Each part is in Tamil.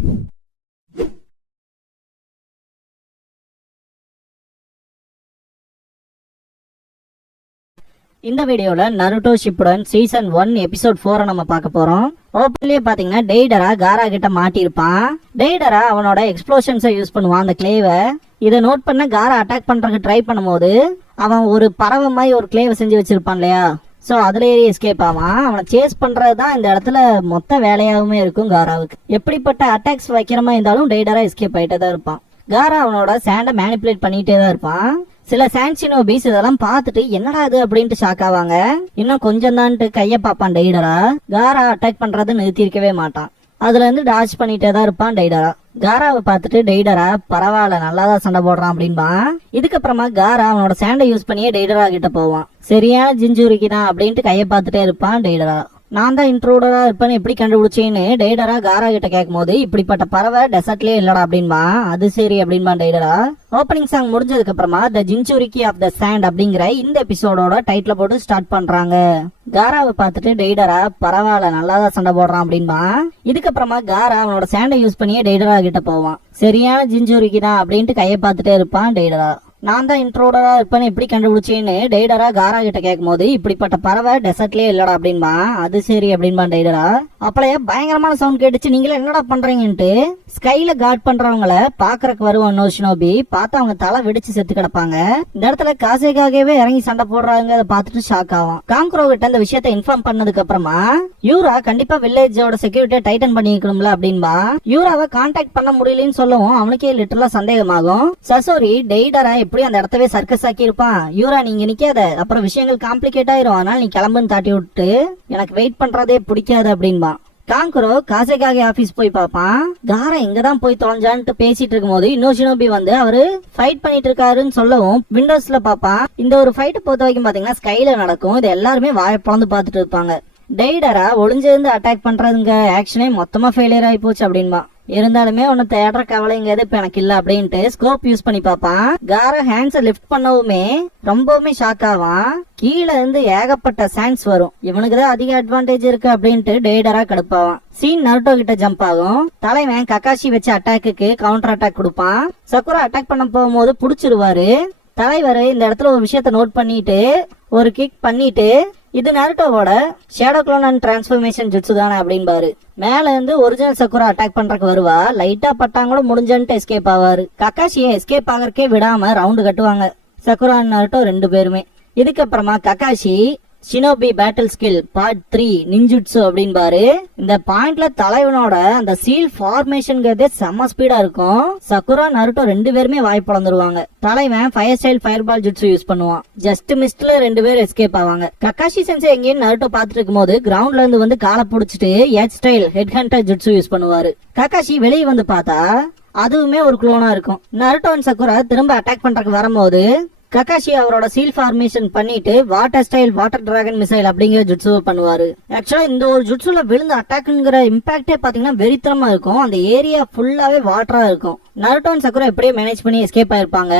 இந்த வீடியோல நருட்டோ ஷிப்புடன் சீசன் 1 எபிசோட் 4 நம்ம பார்க்க போறோம். ஓப்பன்லயே பாத்தீங்கன்னா டெய்டரா காரா கிட்ட மாட்டிருப்பான். டெய்டரா அவனோட எக்ஸ்ப்ளோஷன்ஸை யூஸ் பண்ணுவான் அந்த கிளேவை. இதை நோட் பண்ண காரா அட்டாக் பண்றதுக்கு ட்ரை பண்ணும்போது அவன் ஒரு பறவை மாதிரி ஒரு கிளேவை செஞ்சு வச்சிருப்பான் இல்லையா, சோ அதுல ஏறி எஸ்கேப் ஆவான். அவனை சேஸ் பண்றதுதான் இந்த இடத்துல மொத்த வேலையாகவுமே இருக்கும் காராவுக்கு. எப்படிப்பட்ட அட்டாக்ஸ் வைக்கிற மாதிரி இருந்தாலும் டெய்டரா எஸ்கேப் ஆயிட்டே தான் இருப்பான். காரா அவனோட சாண்டை மேனிபுலேட் பண்ணிட்டே தான் இருப்பான். சில சான்சினோபிஸ் இதெல்லாம் பார்த்துட்டு என்னடா இது அப்படின்ட்டு ஷாக் ஆவாங்க. இன்னும் கொஞ்சம் தான்ட்டு கைய பாப்பான் டெய்டரா. காரா அட்டாக் பண்றதை நிறுத்திருக்கவே மாட்டான். அதுல இருந்து டாச் பண்ணிட்டே தான் இருப்பான் டெய்டரா. காராவை பார்த்துட்டு டெய்டரா பரவாயில்ல நல்லாதான் சண்டை போடுறான் அப்படின்பா. இதுக்கப்புறமா காரா அவனோட சாண்டை யூஸ் பண்ணியே டெய்டரா கிட்ட போவான். சரியான ஜிஞ்சுரிக்கு தான் அப்படின்ட்டு கைய பார்த்துட்டே இருப்பான் டெய்டரா. நான் தான் இன்ட்ரூடரா இருப்பேன்னு எப்படி கண்டுபிடிச்சேன்னு டெய்டரா காரா கிட்ட கேட்கும் போது இப்படிப்பட்ட பறவை டெசர்ட்லயே இல்லடா அப்படின்பா. அது சரி அப்படின்பா டெய்டரா. ஓப்பனிங் சாங் முடிஞ்சதுக்கு அப்புறமா த ஜின்சுரிக்கி ஆஃப் த சாண்ட் அப்படிங்கிற இந்த எபிசோடோட டைட்டில் போட்டு ஸ்டார்ட் பண்றாங்க. காராவை பார்த்துட்டு டெய்டரா பரவாயில்ல நல்லாதான் சண்டை போடுறான் அப்படின்பா. இதுக்கப்புறமா காரா அவனோட சாண்டை யூஸ் பண்ணியே டெய்டரா கிட்ட போவான். சரியான ஜின்சுரிக்கி தான் அப்படின்ட்டு கையை பார்த்துட்டே இருப்பான் டெய்டரா. நான் தான் இன்ட்ரோடரா இருப்பேன்னு எப்படி கண்டுபிடிச்சேன்னு டெய்டரா காரா கிட்ட கேட்கும் போது இப்படிப்பட்ட பறவை டெசர்ட்லயே இல்லடா அப்படின்பா. அது சரி அப்படின்பா டெய்டரா. அப்பளையே பயங்கரமான சவுண்ட் கேட்டுச்சு. நீங்களே என்னடா பண்றீங்கன்ட்டு ஸ்கைல கார்ட் பண்றவங்கள பாக்குறக்கு வருவான் ஷினோபி. பார்த்தா அவங்க தலை வெடிச்சு செத்து கிடப்பாங்க. இந்த இடத்துல காசேக்காகவே இறங்கி சண்டை போடுறாங்க. அதை பார்த்துட்டு ஷாக் ஆகும். காங்க்ரோ கிட்ட இந்த விஷயத்த இன்ஃபார்ம் பண்ணதுக்கு அப்புறமா யூரா கண்டிப்பா வில்லேஜோட செக்யூரிட்டியை டைட்டன் பண்ணிக்கணும்ல அப்படின்பா. யூராவை கான்டாக்ட் பண்ண முடியலன்னு சொல்லவும் அவனுக்கே லிட்டரலா சந்தேகமாகும். சசோரி டெய்டரா எப்படி அந்த இடத்தவே சர்க்கஸ் ஆக்கி இருப்பான். யூரா நீங்க நிக்காத, அப்புறம் விஷயங்கள் காம்ப்ளிகேட் ஆயிரும், அதனால நீ கிளம்புன்னு தாட்டி விட்டு எனக்கு வெயிட் பண்றதே பிடிக்காது அப்படின்பா. காங்குரோ காசேகாகே ஆபீஸ் போய் பாப்பான். காரா இங்கதான் போய் தொலைஞ்சான்ட்டு பேசிட்டு இருக்கும் போது இன்னொரு வந்து அவரு ஃபைட் பண்ணிட்டு இருக்காருன்னு சொல்லவும் விண்டோஸ்ல பாப்பான். இந்த ஒரு ஃபைட் பொறுத்த வரைக்கும் பாத்தீங்கன்னா ஸ்கைல நடக்கும். இது எல்லாருமே வாய பொழந்து பாத்துட்டு இருப்பாங்க. டெய்டரா ஒளிஞ்சிருந்து அட்டாக் பண்றதுங்க ஆக்ஷனே மொத்தமா ஃபெயிலியர் ஆகி போச்சு அப்படின்பா. இருந்தாலுமே ஒன்னு தேடுற கவலைங்கிறது இப்ப எனக்கு இல்ல அப்படின்ட்டு ஸ்கோப் யூஸ் பண்ணி பாப்பான். காரா ஹேண்ட்ஸை லிஃப்ட் பண்ணவுமே ரொம்பவுமே ஷாக் ஆவான். கீழே இருந்து ஏகப்பட்ட சாண்ட்ஸ் வரும். இவனுக்குதான் அதிக அட்வான்டேஜ் இருக்கு அப்படின்ட்டு டெய்டரா கடுப்பாவான். சீன் நருட்டோ கிட்ட ஜம்ப் ஆகும். தலைவன் கக்காஷி வச்ச அட்டாக்கு கவுண்டர் அட்டாக் கொடுப்பான். சக்குரா அட்டாக் பண்ண போகும்போது புடிச்சிருவாரு. தலைவர் இந்த இடத்துல ஒரு விஷயத்த நோட் பண்ணிட்டு ஒரு கிக் பண்ணிட்டு இது நருட்டோவோட ஷேடோ க்ளோன் அண்ட் டிரான்ஸ்ஃபர்மேஷன் ஜுட்சு தானே அப்படின்பாரு. மேல இருந்து ஒரிஜினல் சக்குரா அட்டாக் பண்றதுக்கு வருவா. லைட்டா பட்டாங்களோ முடிஞ்சன்ட்டு எஸ்கேப் ஆவாரு. கக்காஷியை எஸ்கேப் ஆகறக்கே விடாம ரவுண்டு கட்டுவாங்க சக்குரா நருட்டோ ரெண்டு பேருமே. இதுக்கப்புறமா Kakashi shinobi battle skill part 3 நிஞ்சுட்சு அப்படின்பாரு. இந்த பாயிண்ட்ல தலைவனோட அந்த சீல் ஃபார்மேஷன்ங்கிறதே செம்ம ஸ்பீடா இருக்கும். சக்குரா நருட்டோ ரெண்டு பேருமே வாய் பொளந்துருவாங்க. தலைவன் ஃபயர் ஸ்டைல் ஃபயர் பால் ஜுட்சு யூஸ் பண்ணுவான். ஜஸ்ட் மிஸ்ட்ல ரெண்டு பேரும் எஸ்கேப் ஆவாங்க. கக்காஷி சென்சே எங்கேயும் நருட்டோ பாத்துட்டு இருக்கும் போது கிரவுண்ட்ல இருந்து வந்து காலை புடிச்சிட்டு எச் ஸ்டைல் ஹெட் ஹண்டர் ஜுட்சு யூஸ் பண்ணுவாரு. கக்காஷி வெளியே வந்து பார்த்தா அதுவுமே ஒரு குளோனா இருக்கும். நருட்டோ அண்ட் சக்குரா திரும்ப அட்டாக் பண்றதுக்கு வரும்போது கக்காஷி அவரோட சீல் ஃபார்மேஷன் பண்ணிட்டு water style water dragon missile அப்படிங்கிற ஜுட்சுவை பண்ணுவாரு. ஆக்சுவலா இந்த ஒரு ஜுட்சுல விழுந்த அட்டாக்ங்கிற இம்பாக்டே பாத்தீங்கன்னா வெறித்தனமா இருக்கும். அந்த ஏரியா ஃபுல்லாவே வாட்டரா இருக்கும். நருட்டோ அண்ட் சக்குரா எப்படியே மேனேஜ் பண்ணி எஸ்கேப் ஆயிருப்பாங்க.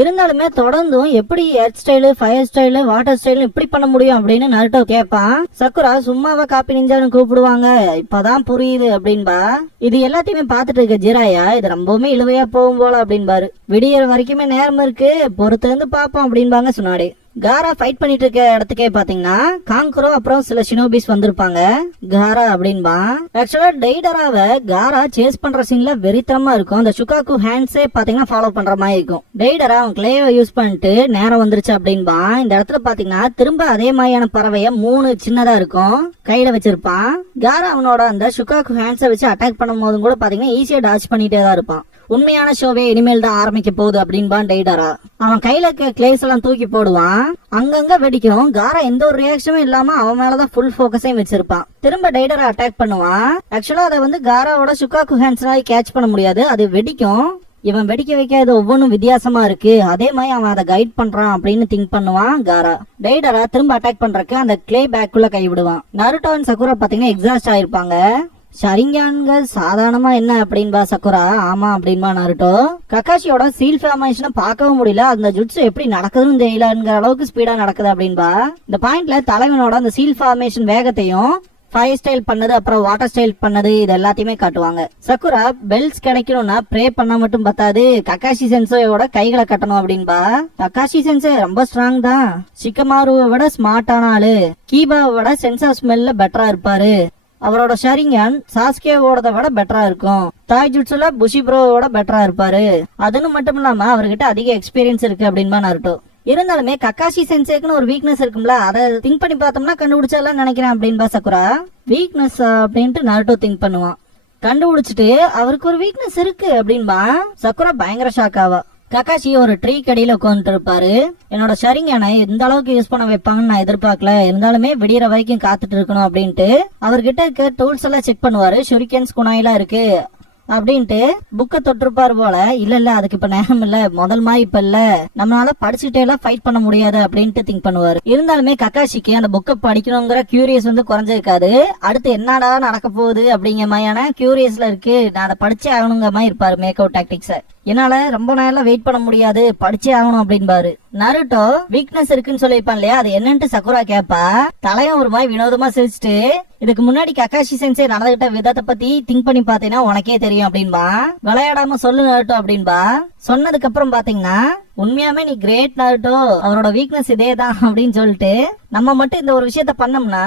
இருந்தாலுமே தொடர்ந்தும் எப்படி earth style fire style water style இப்படி பண்ண முடியும் அப்படின்னு நருட்டோ கேட்பான். சக்குரா சும்மாவா காப்பி நிஞ்சான்னு கூப்பிடுவாங்க, இப்பதான் புரியுது அப்படின்பா. இது எல்லாத்தையுமே பாத்துட்டு இருக்க ஜிராயா இது ரொம்பவுமே இழுவையா போகும் போல அப்படின்பாரு. விடியற வரைக்குமே நேரம் இருக்கு, பொறுத்து இருந்து பாப்போம் அப்படின்பாங்க சுனாடே. காரா ஃபைட் பண்ணிட்டு இருக்க இடத்துக்கே பாத்தீங்கன்னா காங்குரோ அப்புறம் சில ஷினோபிஸ் வந்திருப்பாங்க. காரா அப்படின்பா. ஆக்சுவலா டெய்டராவை காரா சேஸ் பண்ற சீன்ல வெறித்தனமா இருக்கும். அந்த ஷுகாக்கு ஹேண்ட்ஸே பாத்தீங்கன்னா ஃபாலோ பண்ற மாதிரி இருக்கும். டெய்டரா அவன் கிளேவை யூஸ் பண்ணிட்டு நேரம் வந்துருச்சு அப்படின்பா. இந்த இடத்துல பாத்தீங்கன்னா திரும்ப அதே மாதிரியான பறவைய 3 சின்னதா இருக்கும் கையில வச்சிருப்பான். காரா அவனோட அந்த ஷுகாக்கு ஹேண்ட்ஸை வச்சு அட்டாக் பண்ணும் போதும் கூட பாத்தீங்கன்னா ஈஸியா டாச் பண்ணிட்டே தான் இருப்பான். உண்மையான ஷோவே இனிமேல் தான் ஆரம்பிக்க போகுது அப்படின்பான் டெய்டரா. அவன் கையில கிளேஸ் எல்லாம் தூக்கி போடுவான். அங்கங்க வெடிக்கும். காரா எந்த ஒரு ரியாக்ஷனும் இல்லாம அவன் மேலதான் ஃபுல் போக்கஸையும் வச்சிருப்பான். திரும்ப டெய்டரா அட்டாக் பண்ணுவான். ஆக்சுவலா அதை வந்து காராவோட ஷுகாக்கு ஹேண்ட்ஸ்னால கேட்ச் பண்ண முடியாது, அது வெடிக்கும். இவன் வெடிக்க வைக்காத ஒவ்வொன்றும் வித்தியாசமா இருக்கு, அதே மாதிரி அவன் அதை கைட் பண்றான் அப்படின்னு திங்க் பண்ணுவான் காரா. டெய்டரா திரும்ப அட்டாக் பண்றதுக்கு அந்த கிளே பேக்குள்ள கை விடுவான். நருட்டோ அண்ட் சக்குரா பாத்தீங்கன்னா எக்ஸாஸ்ட் ஆயிருப்பாங்க. ஷரிங்கான்கள் சாதாரணமா என்ன அப்படின்பா சக்குரா. ஆமா அப்படின்பா நருட்டோ. கக்காஷியோட சீல் ஃபார்மேஷனை பார்க்கவும் முடியல, அந்த ஜுட்சு எப்படி நடக்குதுன்னு தெரியலங்கிற அளவுக்கு ஸ்பீடா நடக்குது அப்படின்பா. இந்த பாயிண்ட்ல தலைவனோட அந்த சீல் ஃபார்மேஷன் வேகத்தையும் ஃபயர் ஸ்டைல் பண்ணது அப்புறம் வாட்டர் ஸ்டைல் பண்ணது இது எல்லாத்தையுமே காட்டுவாங்க. சக்குரா பெல்ஸ் கிடைக்கணும்னா ப்ரே பண்ணா மட்டும் பத்தாது, கக்காஷி சென்சேயோட கைகளை கட்டணும் அப்படின்பா. கக்காஷி சென்சே ரொம்ப ஸ்ட்ராங் தான், ஷிகமாருவை விட ஸ்மார்ட்டான ஆளு, கீபாவை விட சென்ஸ் ஆஃப் ஸ்மெல்ல பெட்டரா இருப்பாரு, அவரோட ஷரிங்கன் சாஸ்கேவோட விட பெட்டரா இருக்கும், தாய்ஜுட்சுல புஷிப்ரோவோட பெட்டரா இருப்பாரு, அதுன்னு மட்டும் இல்லாம அவர்கிட்ட அதிக எக்ஸ்பீரியன்ஸ் இருக்கு அப்படின்பா நருட்டோ. இருந்தாலுமே கக்காஷி சென்சேக்குன்னு ஒரு வீக்னஸ் இருக்கும்ல, அதை திங்க் பண்ணி பார்த்தோம்னா கண்டுபிடிச்சாலாம் நினைக்கிறேன் அப்படின்பா சக்குரா. வீக்னஸ் அப்படின்ட்டு நருட்டோ திங்க் பண்ணுவான். கண்டுபிடிச்சிட்டு அவருக்கு ஒரு வீக்னஸ் இருக்கு அப்படின்பா. சக்குரா பயங்கர ஷாக் ஆவா. கக்காஷி ஒரு ட்ரீ கடியில உட்காந்துட்டு இருப்பாரு. என்னோட ஷரிங்கனை எந்த அளவுக்கு யூஸ் பண்ண வைப்பாங்கன்னு நான் எதிர்பார்க்கல, இருந்தாலுமே விடியற வரைக்கும் காத்துட்டு இருக்கணும் அப்படின்ட்டு அவர்கிட்ட இருக்க டூல்ஸ் எல்லாம் செக் பண்ணுவாரு. ஷுரிகன்ஸ் குணாயெல்லாம் இருக்கு அப்படின்ட்டு புக்க தொட்டிருப்பாரு போல. இல்ல அதுக்கு இப்ப நேரம் இல்ல, முதல் மாதிரி இப்ப இல்ல, நம்மளால படிச்சுட்டே எல்லாம் ஃபைட் பண்ண முடியாது அப்படின்ட்டு திங்க் பண்ணுவாரு. இருந்தாலுமே கக்காஷிக்கு அந்த புக்க படிக்கணுங்கிற கியூரியஸ் குறைஞ்சிருக்காது. அடுத்து என்னடா நடக்க போகுது அப்படிங்கிற மாதிரியான கியூரியஸ்ல இருக்கு, நான் அதை படிச்சே ஆகணுங்கிற மாதிரி இருப்பாரு. மேக் அவுட் டாக்டிக்ஸ என்னால ரொம்ப நேரம் வெயிட் பண்ண முடியாது, படிச்சே ஆகணும் அப்படின்பாரு. நருட்டோ வீக்னஸ் இருக்குன்னு சொல்லிருப்பான் இல்லையா, அது என்னன்ட்டு சக்குரா கேப்பா. தலையும் ஒரு மாதிரி வினோதமா சிரிச்சுட்டு, இதுக்கு முன்னாடி கக்காஷி சென்சே நடந்துகிட்ட விதத்தை பத்தி திங்க் பண்ணி பாத்தீங்கன்னா உனக்கே தெரியும் அப்படின்பா. விளையாடாம சொல்லு நருட்டோ அப்படின்பா. சொன்னதுக்கு அப்புறம் பாத்தீங்கன்னா உண்மையாமே நீ கிரேட் நருட்டோ, அவரோட வீக்னஸ் இதேதான் அப்படின்னு சொல்லிட்டு நம்ம மட்டும் இந்த ஒரு விஷயத்த பண்ணோம்னா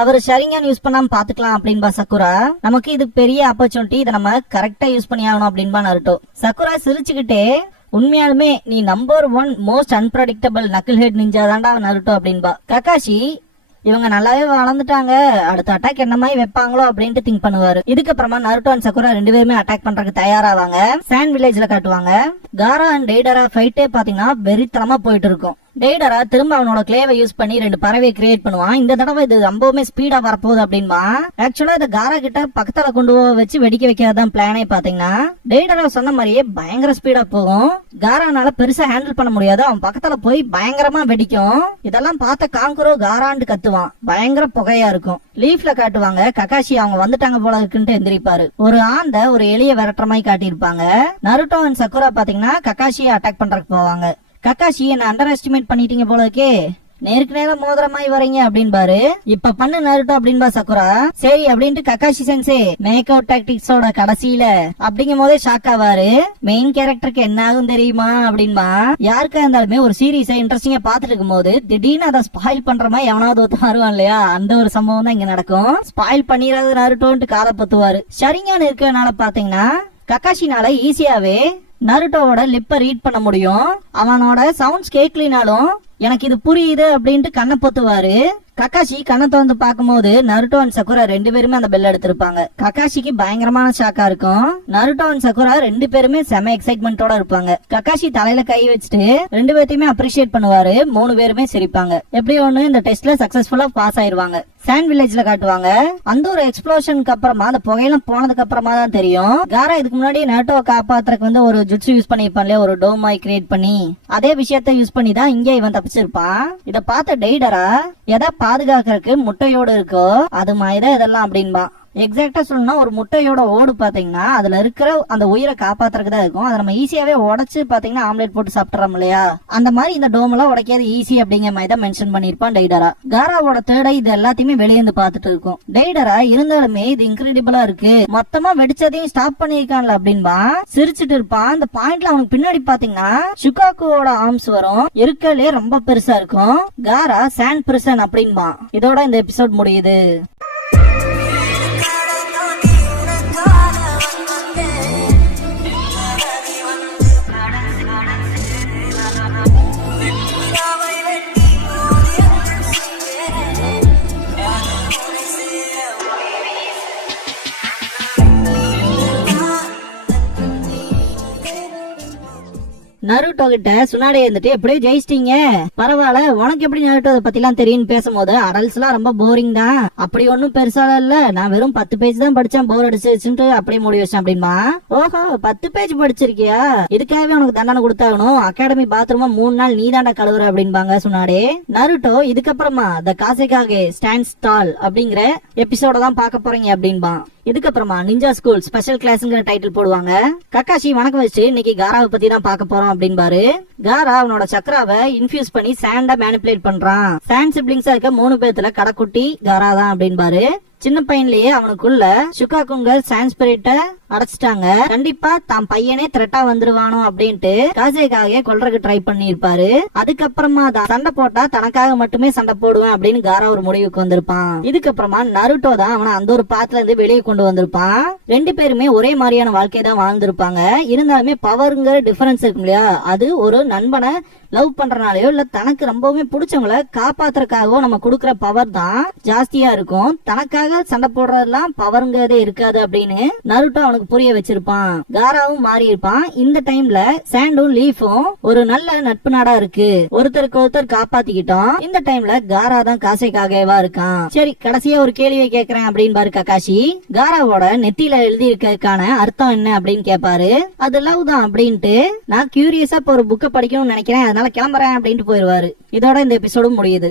அவர் ஷரிங்கன் யூஸ் பண்ணாம பாத்துக்கலாம் அப்படின்பா சக்குரா. நமக்கு இது பெரிய ஆப்பர்ச்சுனிட்டி, இதை நம்ம கரெக்டா யூஸ் பண்ணி ஆகணும் அப்படின்பா நருட்டோ. சக்குரா சிரிச்சுக்கிட்டே, உண்மையாலுமே நீ number 1 most unpredictable knuckle head ninja தாண்டா நருட்டோ அப்படின்பா. கக்காஷி இவங்க நல்லாவே வளர்ந்துட்டாங்க, அடுத்த அட்டாக் என்ன மாதிரி வைப்பாங்களோ அப்படின்ட்டு திங்க் பண்ணுவாரு. இதுக்கப்புறமா நருட்டோ அண்ட் சக்குரா 2 பேருமே அட்டாக் பண்றதுக்கு தயாராவாங்க. சாண்ட் வில்லேஜ்ல காட்டுவாங்க. காரா அண்ட் டெய்டரா ஃபைட்டே பாத்தீங்கன்னா வெறித்தனமா போயிட்டு இருக்கும். டெய்டரா திரும்ப அவனோட கிளேவை யூஸ் பண்ணி 2 பறவையை கிரியேட் பண்ணுவான். இந்த தடவை இது ரொம்பவுமே ஸ்பீடா வரப்போகுது அப்படின்பா. ஆக்சுவலா இதை காரா கிட்ட பக்கத்துல கொண்டு வச்சு வெடிக்க வைக்கிறதான் பிளானே. பாத்தீங்கன்னா டெய்டரா சொன்ன மாதிரியே பயங்கர ஸ்பீடா போகும். காரானால பெருசா ஹேண்டில் பண்ண முடியாது, அவன் பக்கத்துல போய் பயங்கரமா வெடிக்கும். இதெல்லாம் பார்த்த காங்குரோ காராண்டு கத்துவான், பயங்கர புகையா இருக்கும். லீஃப்ல காட்டுவாங்க கக்காஷி அவங்க வந்துட்டாங்க போல இருக்குன்ட்டு எந்திரிப்பாரு. ஒரு ஆந்த ஒரு எலிய விரட்டுற மாதிரி காட்டியிருப்பாங்க. நருட்டோ அண்ட் சக்குரா பாத்தீங்கன்னா கக்காஷியை அட்டாக் பண்றதுக்கு போவாங்க. கக்காஷி என்ன அண்டர் எஸ்டிமேட் பண்ணிட்டீங்க போல இருக்கே, நேருக்கு நேரம் மோதிர மாதிரி வரீங்க அப்படின்பாரு. இப்ப பண்ணு நருட்டோ அப்படின்பா சக்குரா. சரி அப்படின்ட்டு கக்காஷி சென்சே மேக் அவுட் டாக்டிக்ஸோட கடைசியில அப்படிங்கும் போதே ஷாக் ஆவாரு. மெயின் கேரக்டருக்கு என்ன ஆகும் தெரியுமா அப்படின்பா. யாருக்கா இருந்தாலுமே ஒரு சீரீஸை இன்ட்ரெஸ்டிங்கா பாத்துட்டு இருக்கும் போது திடீர்னு அதை ஸ்பாயில் பண்ற மாதிரி எவனாவது ஒருத்த வருவான் இல்லையா, அந்த ஒரு சம்பவம் தான் இங்க நடக்கும். ஸ்பாயில் பண்ணிடாத நருட்டோன்ட்டு காதை பத்துவாரு. ஷரிங்கன் இருக்கிறதுனால பாத்தீங்கன்னா கக்காஷினால ஈஸியாவே நருட்டோவோட லிப்ப ரீட் பண்ண முடியும். அவனோட சவுண்ட்ஸ் கேட்கலினாலும் எனக்கு இது புரியுது அப்படின்ட்டு கண்ணை பொத்துவாரு. கக்காஷி கண்ணை திறந்து பார்க்கும்போது நருட்டோ அண்ட் சக்குரா 2 பேருமே அந்த பெல் எடுத்திருப்பாங்க. கக்காஷிக்கு பயங்கரமான ஷாக்கா இருக்கும். நருட்டோ அண்ட் சக்குரா 2 பேருமே செம எக்ஸைட்மெண்டோட இருப்பாங்க. கக்காஷி தலையில கை வச்சுட்டு 2 பேர்த்தையுமே அப்ரிஷியேட் பண்ணுவாரு. 3 பேருமே சிரிப்பாங்க. எப்படி ஒண்ணு இந்த டெஸ்ட்ல சக்சஸ்ஃபுல்லா பாஸ் ஆயிருவாங்க. சாண்ட் வில்லேஜ்ல காட்டுவாங்க. அந்த ஒரு எக்ஸ்ப்ளோஷனுக்கு அப்புறமா அந்த புகையெல்லாம் போனதுக்கு அப்புறமா தான் தெரியும் காரா இதுக்கு முன்னாடி நருட்டோவை காப்பாத்துறதுக்கு ஒரு ஜுட்சு யூஸ் பண்ணிருப்பான் இல்லையா, ஒரு டோம் மாதிரி கிரியேட் பண்ணி, அதே விஷயத்த யூஸ் பண்ணி தான் இங்க இவன் தப்பிச்சிருப்பான். இத பார்த்த டெய்டரா எதை பாதுகாக்கிறதுக்கு முட்டையோடு இருக்கோ அது மாதிரிதான் இதெல்லாம் அப்படின்பா. எக்ஸாக்டா சொல்லணும்னா ஒரு முட்டையோட ஓடு பாத்தீங்கன்னா அதுல இருக்கிற அந்த உயிரை காப்பாத்துறதுக்கு தான் இருக்கும். அதை நம்ம ஈஸியாவே உடைச்சு பாத்தீங்கன்னா ஆம்லேட் போட்டு சாப்பிட்டுறோம் இல்லையா, அந்த மாதிரி இந்த டோம் எல்லாம் உடைக்காது ஈஸி அப்படிங்கிற மாதிரி தான் மென்ஷன் பண்ணிருப்பான் டெய்டரா. காராவோட தேடை இது எல்லாத்தையுமே வெளியே இருந்து பாத்துட்டு இருக்கும். டெய்டரா இருந்தாலுமே இது இன்கிரெடிபிளா இருக்கு, மொத்தமா வெடிச்சதையும் ஸ்டாப் பண்ணிருக்கான்ல அப்படின்பா. சிரிச்சுட்டு இருப்பான். அந்த பாயிண்ட்ல அவனுக்கு பின்னாடி பாத்தீங்கன்னா ஷுகாக்குவோட ஆர்ம்ஸ் வரும், இருக்கலே ரொம்ப பெருசா இருக்கும். காரா சாண்ட் பிரிசன் அப்படின்பா. இதோட இந்த எபிசோட் முடியுது. நருட்டோ கிட்ட சுனாடே இருந்துட்டு எப்படியோ ஜெயிச்சிட்டீங்க, பரவாயில்ல, உனக்கு எப்படி நருட்டோ பத்தி எல்லாம் தெரியும் பேசும்போது அடல்ஸ் எல்லாம் ரொம்ப போரிங் தான், அப்படி ஒன்னும் பெருசா இல்ல, நான் வெறும் 10 பேஜ் தான் படிச்சேன், போர் அடிச்சுட்டு அப்படியே மூடி வச்சேன் அப்படின்பா. ஓஹோ 10 பேஜ் படிச்சிருக்கியா, இதுக்காகவே உனக்கு தண்டனை கொடுத்தாகணும், அகாடமி பாத்ரூமா 3 நாள் நீ தாண்டா கழுவுற அப்படின்பாங்க சுனாடே. நருட்டோ இதுக்கப்புறமா த காசேகாகே ஸ்டாண்ட்ஸ் டால் அப்படிங்கிற எபிசோட தான் பார்க்க போறீங்க அப்படின்பா. இதுக்கப்புறமா நிஞ்சா ஸ்கூல் ஸ்பெஷல் கிளாஸ்ங்கிற டைட்டில் போடுவாங்க. கக்காஷி வணக்கம் வச்சு இன்னைக்கு காராவை பத்தி தான் பார்க்க போறோம் அப்படின்பாரு. காரா அவனோட சக்கராவை இன்ஃபியூஸ் பண்ணி சாண்டா மேனிபுலேட் பண்றான். சாண்ட் சிப்ளிங்ஸா இருக்க 3 பேத்துல கடைக்குட்டி காரா தான் அப்படின்பாரு. சின்ன பையன்லயே அவனுக்குள்ள ஷுகாகுங்கர் சான்ஸ்பிரிட்ட அடைச்சிட்டாங்க. கண்டிப்பா தான் பையனே த்ரெட்டா வந்துருவானோ அப்படின்ட்டு காசேகாக கொல்றதுக்கு ட்ரை பண்ணிருப்பாரு. அதுக்கப்புறமா தான் சண்டை போட்டா தனக்காக மட்டுமே சண்டை போடுவேன் அப்படின்னு காரா ஒரு முடிவுக்கு வந்திருப்பான். இதுக்கப்புறமா நருட்டோ தான் அவனை அந்த ஒரு பாத்துல இருந்து வெளியே கொண்டு வந்திருப்பான். ரெண்டு பேருமே ஒரே மாதிரியான வாழ்க்கை தான் வாழ்ந்திருப்பாங்க. இருந்தாலுமே பவருங்கிற டிஃபரன்ஸ் இருக்கும் இல்லையா, அது ஒரு நண்பனை லவ் பண்றனாலயோ இல்ல தனக்கு ரொம்பவுமே பிடிச்சவங்கள காப்பாத்துறதுக்காகவோ நம்ம கொடுக்கற பவர் தான் ஜாஸ்தியா இருக்கும். தனக்காக சண்டை போடுறதெல்லாம் பவருங்கிறதே இருக்காது அப்படின்னு நருட்டோ அவனுக்கு புரிய வச்சிருப்பான். காராவும் மாறி இருப்பான். இந்த டைம்ல சாண்டும் லீஃபும் ஒரு நல்ல நட்பு நாடா இருக்கு, ஒருத்தருக்கு ஒருத்தர் காப்பாத்திக்கிட்டோம். இந்த டைம்ல காரா தான் காசேகாகவா இருக்கான். சரி, கடைசியா ஒரு கேள்வியை கேக்குறேன் அப்படின்னு பாரு ககாஷி. காராவோட நெத்தியில எழுதி இருக்கிறதுக்கான அர்த்தம் என்ன அப்படின்னு கேட்பாரு. அது லவ் தான் அப்படின்ட்டு. நான் கியூரியஸா இப்ப ஒரு புக்கை படிக்கணும்னு நினைக்கிறேன், அதனால கிளம்புறேன் அப்படின்ட்டு போயிருவாரு. இதோட இந்த எபிசோடும் முடியுது.